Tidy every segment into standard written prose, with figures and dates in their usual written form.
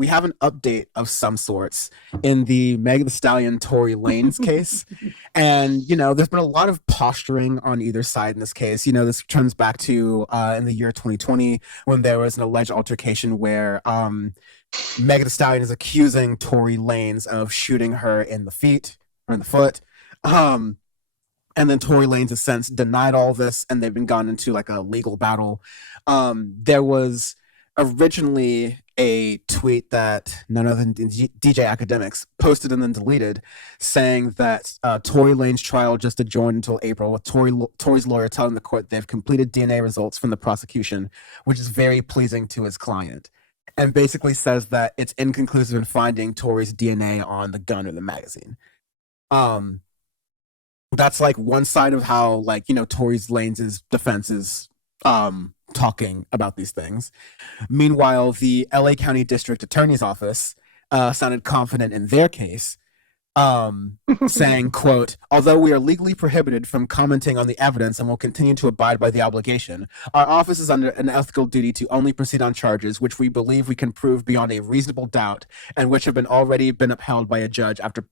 we have an update of some sorts in the Meg Thee Stallion Tory Lanez case. And, there's been a lot of posturing on either side in this case. This turns back to in the year 2020 when there was an alleged altercation where Meg Thee Stallion is accusing Tory Lanez of shooting her in the feet or in the foot. And then Tory Lanez has since denied all this, and they've been gone into like a legal battle. There was originally a tweet that none other than DJ Academics posted and then deleted, saying that Tory Lanez trial just adjourned until April, with Tory's lawyer telling the court they've completed DNA results from the prosecution, which is very pleasing to his client, and basically says that it's inconclusive in finding Tory's DNA on the gun or the magazine. That's like one side of how, like, Tory Lanez's defense is talking about these things. Meanwhile, the LA County District Attorney's Office sounded confident in their case, saying, quote, although we are legally prohibited from commenting on the evidence and will continue to abide by the obligation, our office is under an ethical duty to only proceed on charges which we believe we can prove beyond a reasonable doubt and which have already been upheld by a judge after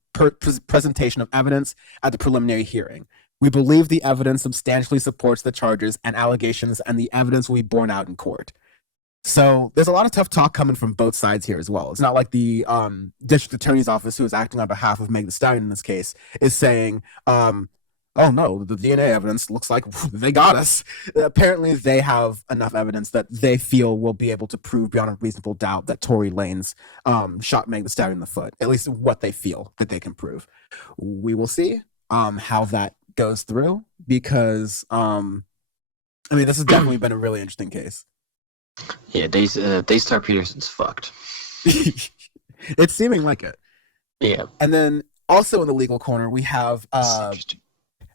presentation of evidence at the preliminary hearing. We believe the evidence substantially supports the charges and allegations, and the evidence will be borne out in court. So there's a lot of tough talk coming from both sides here as well. It's not like the district attorney's office, who is acting on behalf of Meg Thee Stallion in this case, is saying, oh no, the DNA evidence looks like they got us. Apparently they have enough evidence that they feel will be able to prove beyond a reasonable doubt that Tory Lanez shot Meg Thee Stallion in the foot, at least what they feel that they can prove. We will see how that goes through, because this has definitely been a really interesting case. Yeah, Daystar Peterson's fucked. It's seeming like it. Yeah. And then also in the legal corner, we have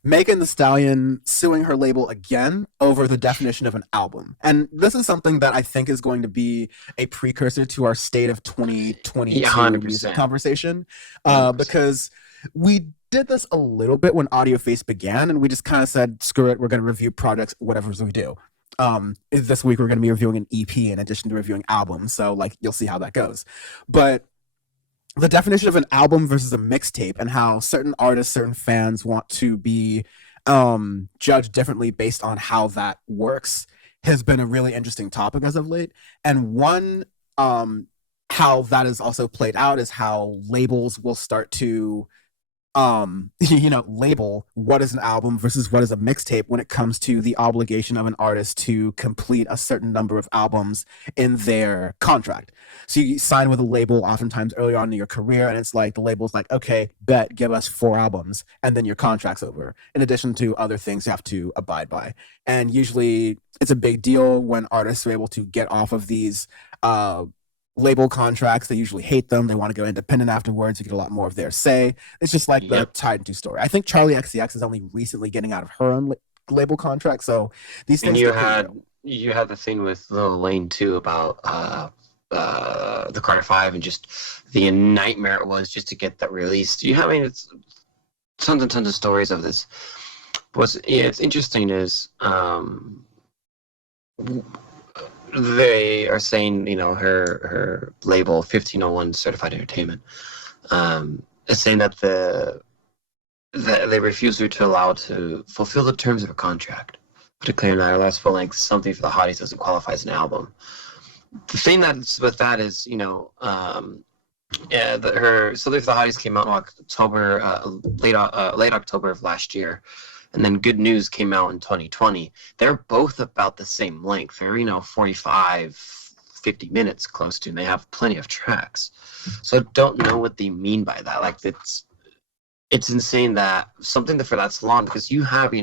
Megan Thee Stallion suing her label again over the definition of an album. And this is something that I think is going to be a precursor to our State of 2022 music conversation. Because we did this a little bit when Audioface began, and we just kind of said, screw it, we're going to review projects, whatever we do. This week we're going to be reviewing an EP in addition to reviewing albums, so like you'll see how that goes. But the definition of an album versus a mixtape, and how certain artists, certain fans want to be judged differently based on how that works, has been a really interesting topic as of late. And one how that is also played out is how labels will start to label what is an album versus what is a mixtape when it comes to the obligation of an artist to complete a certain number of albums in their contract. So you sign with a label oftentimes early on in your career, and it's like the label's like, okay, bet, give us 4 albums, and then your contract's over, in addition to other things you have to abide by. And usually it's a big deal when artists are able to get off of these label contracts. They usually hate them. They want to go independent afterwards to get a lot more of their say. It's just like the Tide and 2 story. I think Charlie XCX is only recently getting out of her own label contract. So these things. And you had the thing with Lil Wayne too about the Carter 5 and just the nightmare it was just to get that released. It's tons and tons of stories of this. What's it's interesting is they are saying, her label 1501 Certified Entertainment is saying that they refuse her to allow to fulfill the terms of her contract, declaring that her last full length Something for the Hotties doesn't qualify as an album. The thing that's with that is, her Something for the Hotties came out in October, late October of last year. And then Good News came out in 2020. They're both about the same length. They're, 45, 50 minutes close to, and they have plenty of tracks. So I don't know what they mean by that. Like, it's insane that something for that's long, because you have,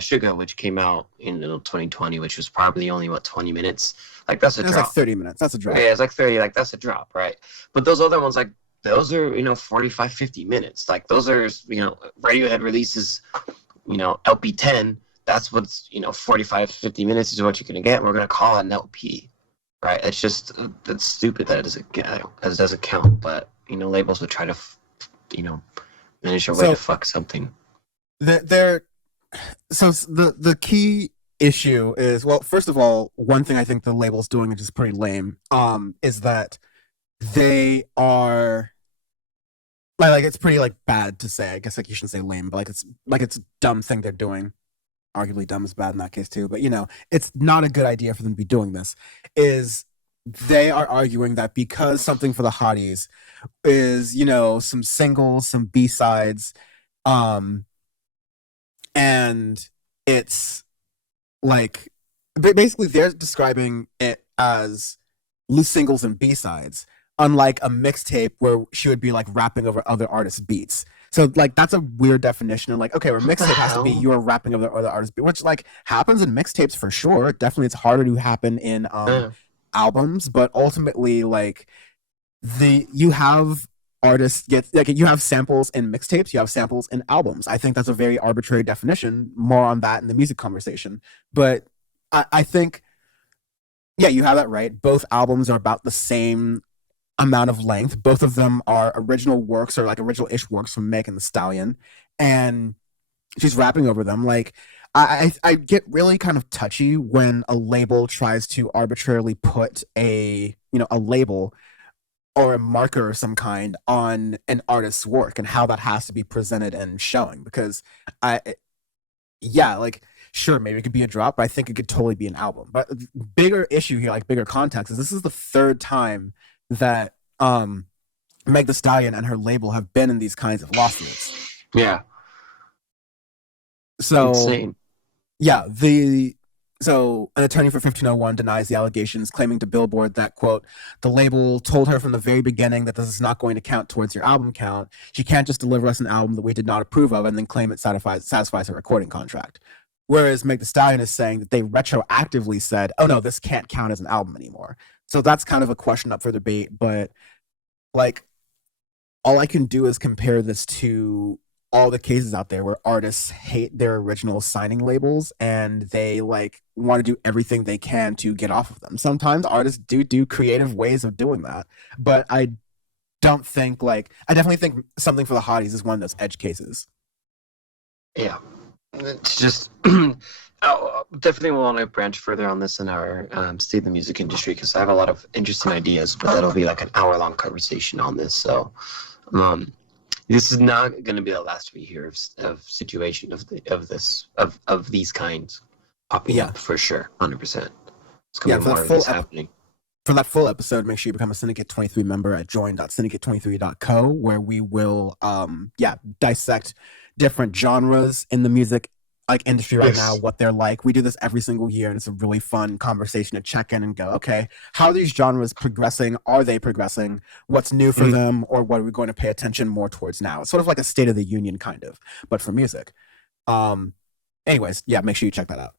Sugar, which came out in 2020, which was probably only, 20 minutes. Like, that's a drop. It's like 30 minutes. That's a drop. Yeah, it's like 30. Like, that's a drop, right? But those other ones, like, those are, 45, 50 minutes. Like, those are, Radiohead releases, LP 10. That's what's, 45, 50 minutes is what you're going to get. We're going to call it an LP, right? It's just, that's stupid that it doesn't count. But, labels would try to, manage a way to fuck something. So the key issue is, well, first of all, one thing I think the label's doing, which is pretty lame, is that they are like it's pretty like bad to say. I guess like you shouldn't say lame, but like it's a dumb thing they're doing. Arguably dumb is bad in that case too. But it's not a good idea for them to be doing this. Is they are arguing that because something for the hotties is some singles, some B-sides, um, and it's like basically they're describing it as loose singles and B-sides, unlike a mixtape where she would be like rapping over other artists' beats. So like that's a weird definition. And like, okay, where What the mixtape has to be hell? you're rapping over other artists, which like happens in mixtapes for sure. Definitely, it's harder to happen in Uh, albums, but ultimately, like you have artists get like you have samples in mixtapes, you have samples in albums. I think that's a very arbitrary definition. More on that in the music conversation, but I think yeah, you have that right. Both albums are about the same amount of length. Both of them are original works or like original-ish works from Megan the Stallion, and she's rapping over them. Like I get really kind of touchy when a label tries to arbitrarily put a label or a marker of some kind on an artist's work and how that has to be presented and showing because I yeah, like sure, maybe it could be a drop, but I think it could totally be an album. But bigger issue here, like bigger context, is this is the third time that Meg the Stallion and her label have been in these kinds of lawsuits. yeah, So insane. yeah, so an attorney for 1501 denies the allegations, claiming to Billboard that quote the label told her from the very beginning that this is not going to count towards your album count. She can't just deliver us an album that we did not approve of and then claim it satisfies her recording contract. Whereas Meg the Stallion is saying that they retroactively said, "Oh no, this can't count as an album anymore." So that's kind of a question up for debate. But like all I can do is compare this to all the cases out there where artists hate their original signing labels and they like want to do everything they can to get off of them. Sometimes artists do creative ways of doing that, but don't think like I definitely think something for the hotties is one of those edge cases. Yeah, it's just definitely want to branch further on this in our state of the music industry because I have a lot of interesting ideas, but that'll be like an hour-long conversation on this. So, um, this is not going to be the last we hear of situation of these kinds popping Yeah, up for sure, 100%. It's yeah. going to be more of this happening. For that full episode, make sure you become a Syndicate 23 member at join.syndicate23.co, where we will, dissect different genres in the music like industry right now, Yes. what they're like. We do this every single year, and it's a really fun conversation to check in and go, okay, how are these genres progressing? Are they progressing? What's new for Mhm. them, or what are we going to pay attention more towards now? It's sort of like a State of the Union kind of, but for music. Um, anyways, yeah, make sure you check that out.